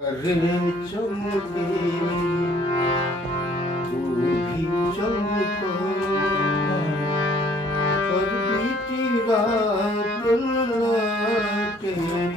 अरे चमके तू भी चमको पर बीती रात तेरी।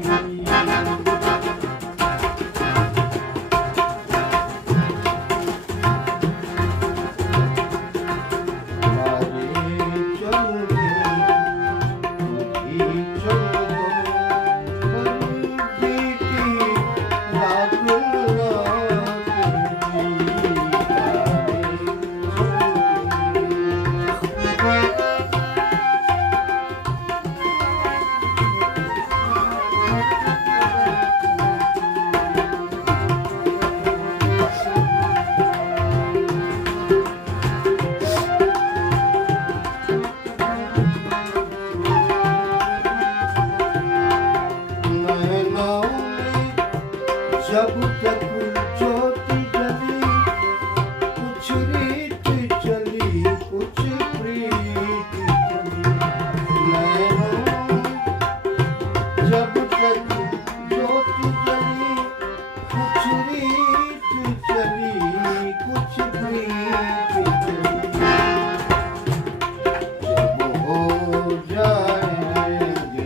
जब तक ज्योति जली कुछ रीत चली कुछ प्रीत चली नैनों। जब तक ज्योति जली कुछ रीत चली कुछ प्रीत चली। जब हो जाएंगे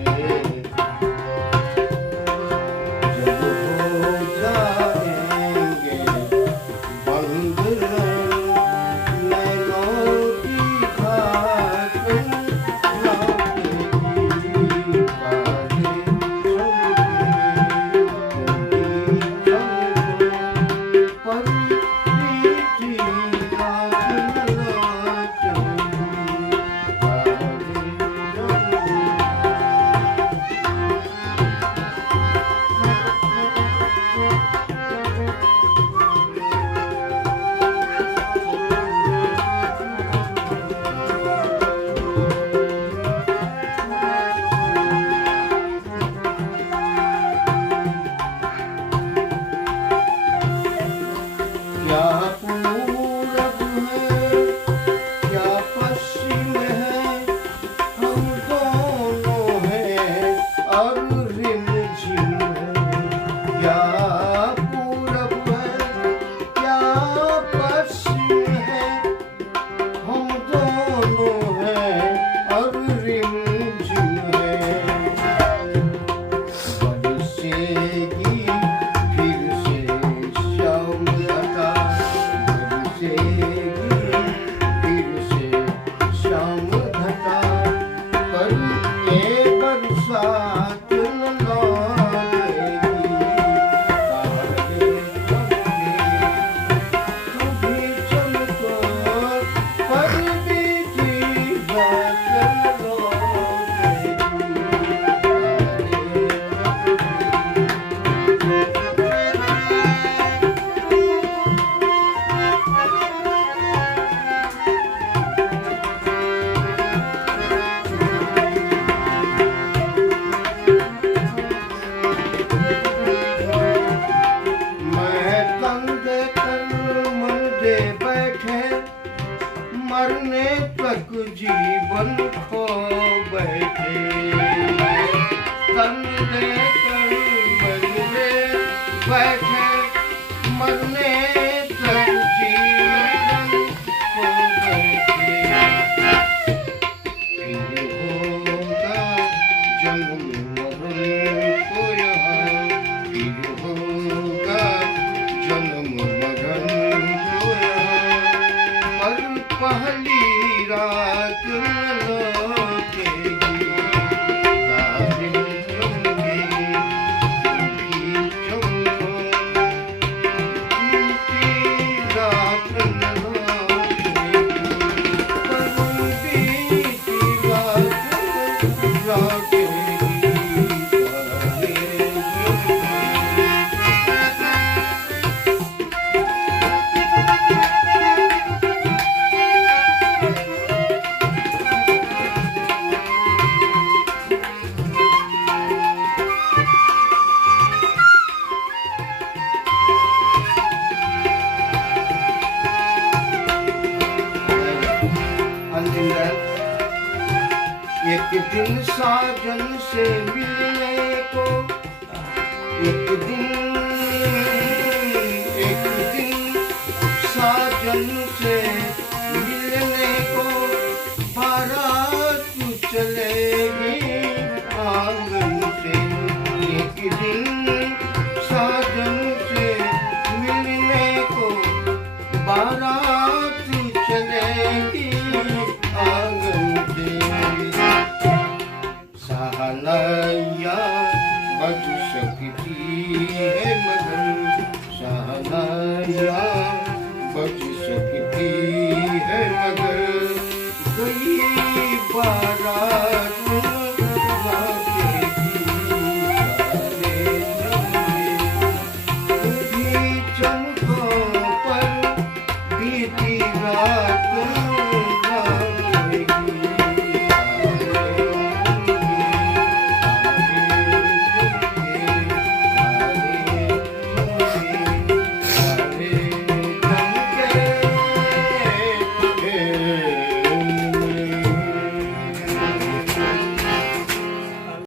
क्या पूरब है क्या पश्चिम है हम दोनों हैं और रिमझिम है। क्या पूरब है क्या पश्चिम है हम दोनों हैं और रिमझिम है। बरसेगी फिर से शाम फिर से शाम घटा पर ये बरसात न लौटेगी। तारे चमके तू भी चमको पर बीती रात न लौटेगी। मरने तक जीवन खो बैठे तन देकर मरने बैठे मरने तक जीवन खो बैठे। फिर होगा जन्म मरण को यहाँ फिर होगा जन्म मरण को यहाँ पर पहली रात न लौटेगी। तारे चमके भी चमको बीती रात न लौटेगी पर बीती रात न लौटेगी। एक दिन साजन से मिलने को एक दिन या